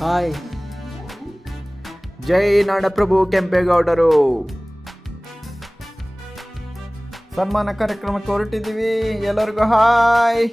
Hi. ಜೈ ನಾಡಪ್ರಭು ಕೆಂಪೇಗೌಡರು. ಸನ್ಮಾನ ಕಾರ್ಯಕ್ರಮಕ್ಕೆ ಹೊರಟಿದ್ದೀವಿ. ಎಲ್ಲರಿಗೂ ಹಾಯ್.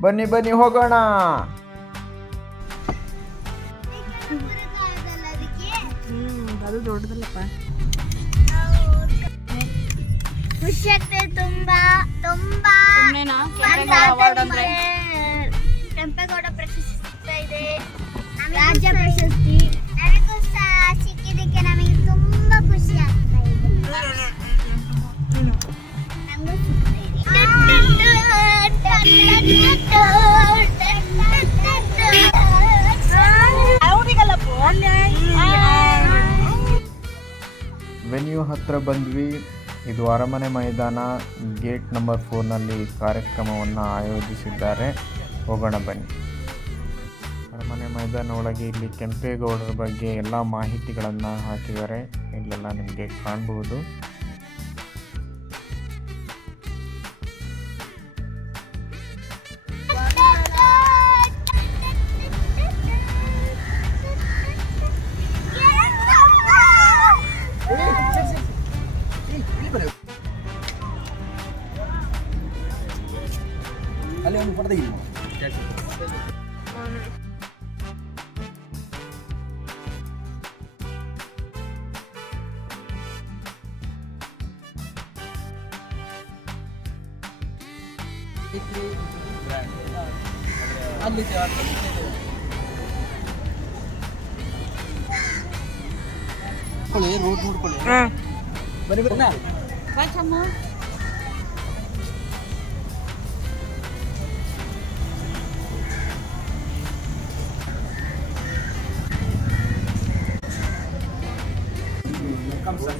ಬನ್ನಿ ಬನ್ನಿ ಹೋಗೋಣ. ಅದು ದೊಡ್ಡದಲ್ಲಪ್ಪ. ಖುಷಿ ಆಗ್ತದೆ ತುಂಬಾ ತುಂಬಾ. ರಾಜ್ಯ ಪ್ರಶಸ್ತಿ ನನಗೂ ಸಹ ಸಿಕ್ಕಿದ್ದಕ್ಕೆ ನಮಗೆ ತುಂಬಾ ಖುಷಿ ಆಗ್ತಾ ಇದೆ. ಇದೆ. ವೆನ್ಯೂ ಹತ್ರ ಬಂದ್ವಿ. ಇದು ಅರಮನೆ ಮೈದಾನ. ಗೇಟ್ ನಂಬರ್ ಫೋರ್ನಲ್ಲಿ ಕಾರ್ಯಕ್ರಮವನ್ನು ಆಯೋಜಿಸಿದ್ದಾರೆ. ಹೋಗೋಣ ಬನ್ನಿ. ಮೈದಾನ ಒಳಗೆ ಇಲ್ಲಿ ಕೆಂಪೇಗೌಡರ ಬಗ್ಗೆ ಎಲ್ಲ ಮಾಹಿತಿಗಳನ್ನು ಹಾಕಿದ್ದಾರೆ. ಇಲ್ಲೆಲ್ಲ ನಿಮಗೆ ಕಾಣಬಹುದು ಅಲ್ಲಿ ರೋಡ್ ನೋಡ್ಕೊಳ್ಳಿ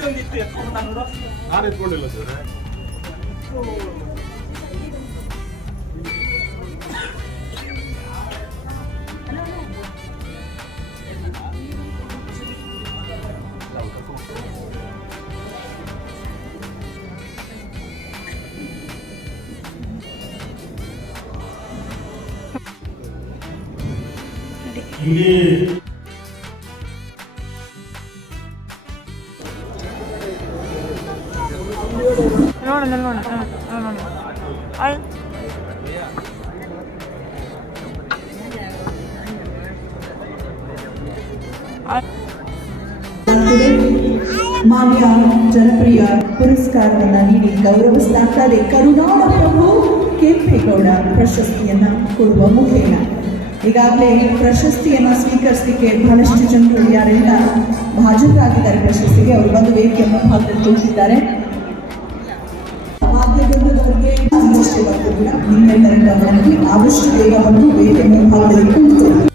ಬನ್ನಿ ಬನ್ನಿ ನಾನು ಎತ್ಕೊಂಡಿಲ್ಲ ಸರ್ ನೋಡ ಮಾನ್ಯ ಜನಪ್ರಿಯ ಪುರಸ್ಕಾರವನ್ನು ನೀಡಿ ಗೌರವಿಸಲಾಗ್ತದೆ ಕರುಣಾಳ ಪ್ರಭು ಕೆಂಪೇಗೌಡ. ಪ್ರಶಸ್ತಿಯನ್ನ ಕೊಡುವ ಮುಖೇನ. ಈಗಾಗಲೇ ಪ್ರಶಸ್ತಿಯನ್ನು ಸ್ವೀಕರಿಸಲಿಕ್ಕೆ ಬಹಳಷ್ಟು ಜನರು ಯಾರೆಲ್ಲ ಭಾಜಕರಾಗಿದ್ದಾರೆ ಪ್ರಶಸ್ತಿಗೆ, ಅವರು ಬಂದು ವೇದಿಕೆಯನ್ನು ಭಾಗದಲ್ಲಿ ತೋರಿಸಿದ್ದಾರೆ ಆದಷ್ಟು ಬೇಗ ಬಂದು ವೇದಿಕೆ ಭಾಗದಲ್ಲಿ ಕುಳಿತುಕೊಳ್ಳಿ.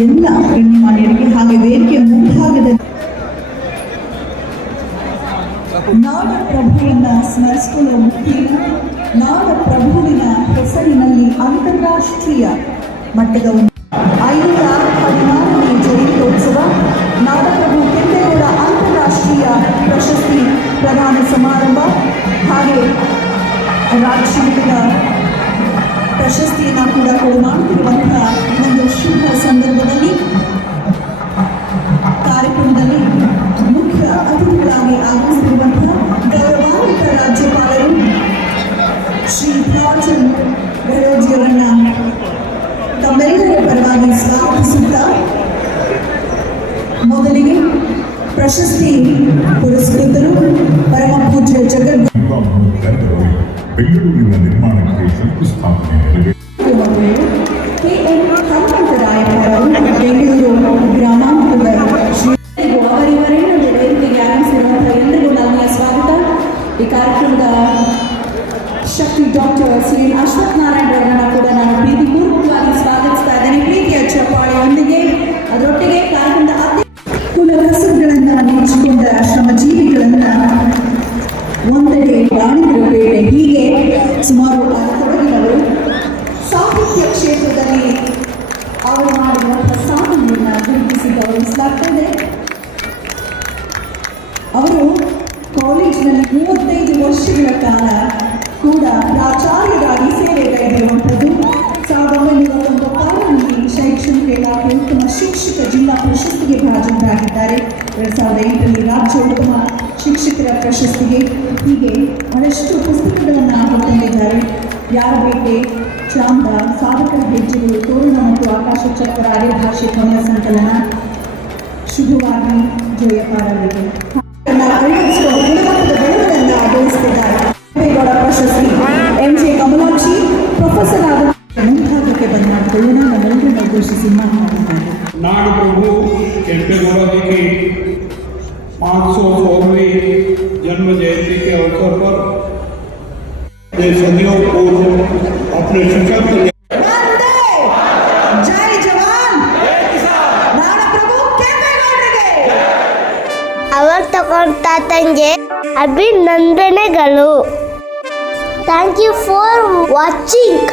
ಎಲ್ಲ ಕಣ್ಣಿಮಾಡಿಯರಿಗೆ ಹಾಗೆ ವೇದಿಕೆ ಮುಂಭಾಗದಲ್ಲಿ ನಾಡ ಪ್ರಭುವಿನ ಸ್ಮರಿಸಿಕೊಳ್ಳುವ ಮುಖ್ಯ ನಾಡ ಪ್ರಭುವಿನ ಹೆಸರಿನಲ್ಲಿ ಅಂತಾರಾಷ್ಟ್ರೀಯ ಮಟ್ಟದ ಐನೂರ ಹದಿನಾರನೇ ಜಯಂತ್ಯೋತ್ಸವ, ನಾಡಪ್ರಭು ಕೆಂಪೇಗೌಡ ಅಂತಾರಾಷ್ಟ್ರೀಯ ಪ್ರಶಸ್ತಿ ಪ್ರದಾನ ಸಮಾರಂಭ, ಹಾಗೆ ರಾಜ್ಯದ ಪ್ರಶಸ್ತಿಯನ್ನು ಕೂಡ ಕೊಡು ಮಾಡುತ್ತಿರುವಂತಹ ಪರವಾಗಿ ಸ್ವಾಗತಿಸುತ್ತಾ ಮೊದಲಿಗೆ ಪ್ರಶಸ್ತಿ ಪುರಸ್ಕೃತರು ಪರಮ ಪೂಜ್ಯ ಜಗದ್ ಬೆಂಗಳೂರಿನ ನಿರ್ಮಾಣಕ್ಕೆ ಶಂಕುಸ್ಥಾಪನೆ ನೆರವೇರಿಸಿದೆ ಶಿಕ್ಷಕ ಜಿಲ್ಲಾ ಪ್ರಶಸ್ತಿಗೆ ಭಾಜನರಾಗಿದ್ದಾರೆ. ಎರಡು ಸಾವಿರದ ಎಂಟರಲ್ಲಿ ರಾಜ್ಯ ಉತ್ತಮ ಶಿಕ್ಷಕರ ಪ್ರಶಸ್ತಿಗೆ ಹೀಗೆ ಬಹಳಷ್ಟು ಪುಸ್ತಕಗಳನ್ನು ಹೊರತಂದಿದ್ದಾರೆ ಯಾರ ಬೇಟೆ? ಚಾಂದ ಸಾಧಕರ ಹೆಜ್ಜೆಗಳು, ತೋರಣ ಮತ್ತು ಆಕಾಶ ಚಕ್ರ ಆರ್ಯಭಾಷೆ ಕಮಲ ಸಂಕಲನ. ಶುಭವಾಗಿ ಜೋಯಪಾರವರಿಗೆ ಅಳವಡಿಸಿಕೊಂಡು ಗುಣಮಟ್ಟದ ಬೆಳೆಸುತ್ತಿದ್ದಾರೆ ಕೆಂಪೇಗೌಡ ಪ್ರಶಸ್ತಿ. ಎಂ. ಜೆ. ಕಮಲಾಕ್ಷಿ ಪ್ರೊಫೆಸರ್ ಆದ ಮುಂಭಾಗಕ್ಕೆ ಬಂದ ಮಾಡಿಕೊಳ್ಳೋಣ. ನಮ್ಮೆಲ್ಲರನ್ನು ಉದ್ದೇಶಿಸಿ ಮಾತನಾಡುತ್ತಾರೆ नाग प्रभु केम्पेगौड़ा जी की पाँच सौ सोलहवीं जन्म जयंती के अवसर पर ये सदियों पूर्व अपने संकल्प ले ವಂದೇ ಜೈ ಜವಾನ್ ನಾಡಪ್ರಭು ಕೆಂಪೇಗೌಡರಿಗೆ ಅವಾಗ ತಗೊಂಡ ತಂಗೆ ಅಭಿನಂದನೆಗಳು ಥ್ಯಾಂಕ್ ಯು ಫಾರ್ ವಾಚಿಂಗ್